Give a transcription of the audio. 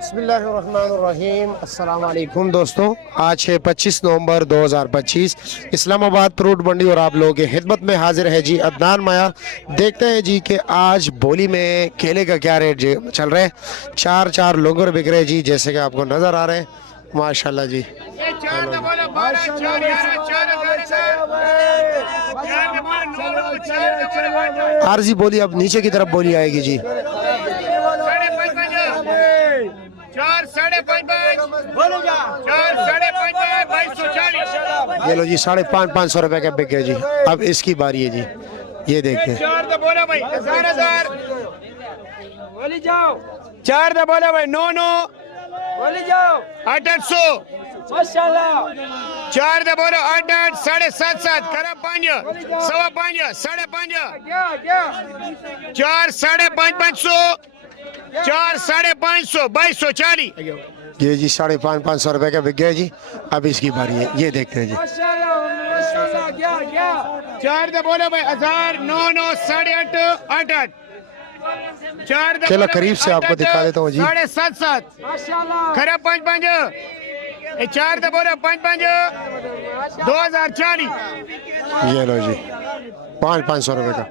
बिस्मिल्लाहिर्रहमानिर्रहीम। अस्सलाम वालेकुम दोस्तों, आज है 25 नवंबर 2025। इस्लामाबाद फ्रूट मंडी और आप लोगों की खिदमत में हाजिर है जी अदनान माया। देखते हैं जी कि आज बोली में केले का क्या रेट चल रहा है। चार लोगर बिक रहे हैं जी, जैसे कि आपको नज़र आ रहे हैं। माशाल्लाह जी। आरजी बोली अब नीचे की तरफ बोली आएगी जी। ये लो जी 550 रुपए का बिक गया जी। अब इसकी बारी है जी, ये देखिए। चार तो बोला भाई 9 बोली जाओ 800 माशाल्लाह। चार तो बोलो 8 7.5 करा 5 सवा 5 5.5 क्या क्या 4 550 4 550 2240 ये जी 550 रुपए का बिक गया जी। अब इसकी बारी है, ये देखते हैं जी। माशाल्लाह माशाल्लाह। क्या क्या चार तो बोलो भाई 1000 9 8.5 8 चार तो चलो बोलो करीब से भाई, आपको दिखा देता हूँ जी। 7.5 माशाल्लाह। खरा 5 चार तो बोलो 5 2040 ये लो जी 550 रुपए का।